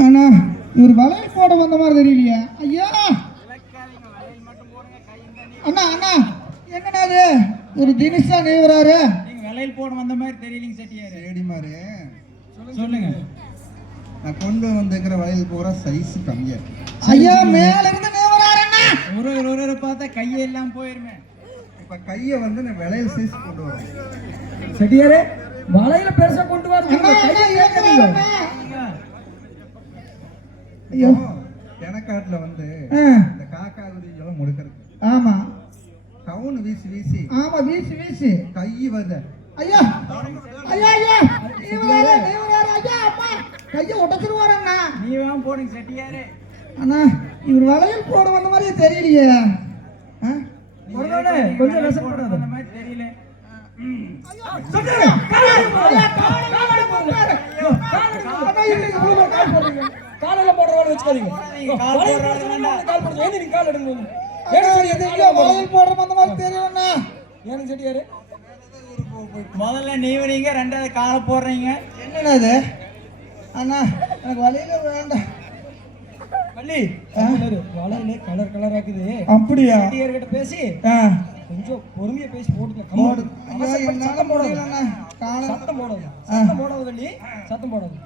அண்ணா இவர் வளையல் போட வந்த மாதிரி தெரியலையா. ஐயா! அண்ணா அண்ணா என்னண்ணா அது ஒரு தினிஷா நெய்வராரு நீங்க விலையில் போட வந்த மாதிரி தெரியலீங்க செட்டியாரு. ஏடி மாதிரி சொல்லுங்க நான் கொண்டு வந்திருக்கிற வளையல் பூரா சைஸ் கம்மியா இருக்கு. ஐயா மேல இருந்து நெய்வராருண்ணா ஒரு ஒரு பார்த்தா கையெல்லாம் போயிருமே. இப்ப கையை வந்து நான் விளையல் சைஸ் கொண்டு வரேன். செட்டியாரே வலையில பெருசா கொண்டு அண்ணா. ஐயோ. தெனக்காட்டுல வந்து இந்த காக்கா குருவிகளும் முடுக்கிறது ஆமா. கவுன் வீசி வீசி. ஆமா வீசி வீசி. கை வருத ஐயா. ஐயா ஐயா. நெய்வராரு நெய்வராரு ஐயா அம்மா. கையை உடச்சிருவாரு அண்ணா நீ வேன் போடுங்க செட்டியாரு. அண்ணா இவர் வளையல் போட வந்த மாதிரியே தெரியலையே. கொஞ்சம் விலையில் ரசம் போட போடாத வந்த மாதிரி தெரியல. வேலை வச்சுக்காதீங்க. கால் வலையில போடுறது. ஏன் நீங்க எடுங்க வளையல் போடுற வந்த மாதிரி தெரியலண்ணா ஏன்னு செட்டியாரு முதல்ல நீவனீங்க ரெண்டாவது காலை போடுறீங்க. என்னண்ணா இது? அண்ணா எனக்கு வளையல வேண்டாம். வள்ளி வலையில கலர் கலர் ஆக்குது. அப்படியா? செட்டியார்கிட்ட பேசி கொஞ்சம் பொறுமையா பேசி போடுங்க போடு. கம்முனு. ஐயா அவசரப்பட்டு என்னால சத்தம் போடாத சத்தம் போடாது. சத்தம் போடாது சத்தம் போடாது.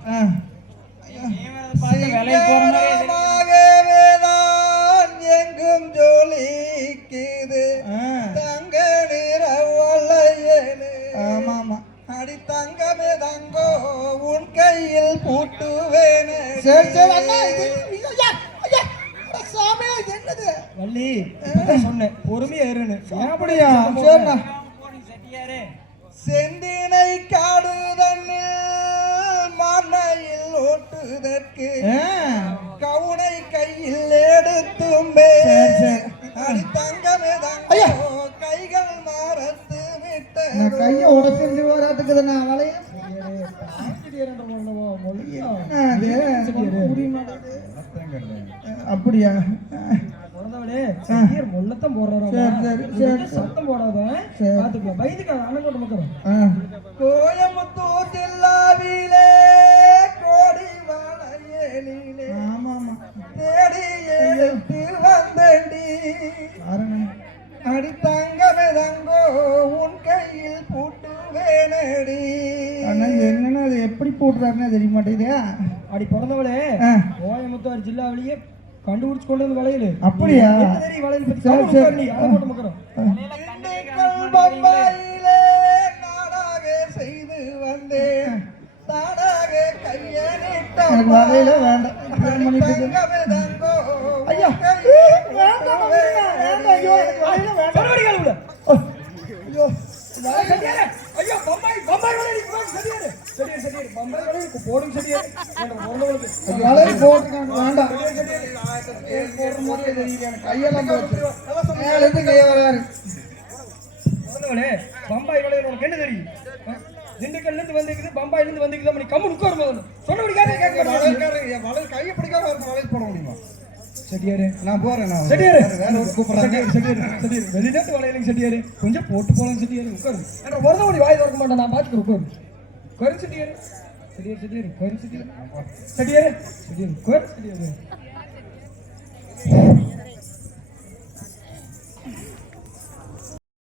எங்கும் ஜொலிக்குது. தங்க நிற வளையலு. ஆமா ஆமா அடி தங்கமே தங்கோ உன் கையில் பூட்டுவேனே. சரி சரி அண்ணா இது சாமி இது என்னது? வள்ளி இப்பதான் சொன்னேன் பொறுமையா இருன்னு. அப்படியா? சரிண்ணா போடுங்க செட்டியாரு செந்தினை காடு ஆ. கவுனை கையில். அடி தங்கமே ஐயா. தங்கோ கைகள் மறந்து விட்ட நான் கையை உடச்சிருந்து வளைய அது புரிய மாட்டேங்குது. அப்படியா? சரி, சரி. சத்தம் போடாத. பாத்துக்கலாம் பயந்துக்காத அண்ணன் மக்கள் என்னன்னா அது எப்படி போட்டுறாருன்னு தெரிய மாட்டேங்குதே. அடி பிறந்தவளே. கோயம்புத்தூர் ஜில்லாவிலேயே கண்டுபிடிச்சு கொண்டு வந்து வளையல் அப்படியா? என்ன வளையல் பத்தி? சரி, போட்டு பம்பாயிலே நாடாக செய்து வந்தேன். தானாக கையனிட்ட வளையல வேண்டாம். ஐயா வேண்டாம் வேண்டாம், ஐயோ வளையல வேண்டாம். ஐயோ. ஐயோ, பம்பாய், பம்பாய் வேண்டாம். ஏன் எனக்கு கையெல்லாம் போச்சு மேல இருந்து கை வராரு உனக்கு என்ன தெரியும்? திண்டுக்கல்ல இருந்து வந்திருக்குது பம்பாயில இருந்து வந்திருக்குது நீ கம்மு உட்காரு முதல்ல. சொன்னபடி கேட்க. என் வளையல் கையை ஒரு வளையல் போட முடியுமா? செட்டியாரே நான் போறேன் நான் செட்டியாரு ஒரு கூப்பிடுறாங்க செட்டியாரு, செட்டியாரு. வெளிநாட்டு வளையலுங்க செட்டியாரு கொஞ்சம் போட்டு போலாம் செட்டியாரு உட்காரு. என்ற வரதபடி வாய் திறக்க மாட்டேன் நான் பாத்துக்கிறேன் உட்காரு. உட்காரு செட்டியாரு செட்டியாரு செட்டியாரு உட்காரு செட்டியாரு செட்டியாரு செட்டியாரு உட்காரு செட்டியாரு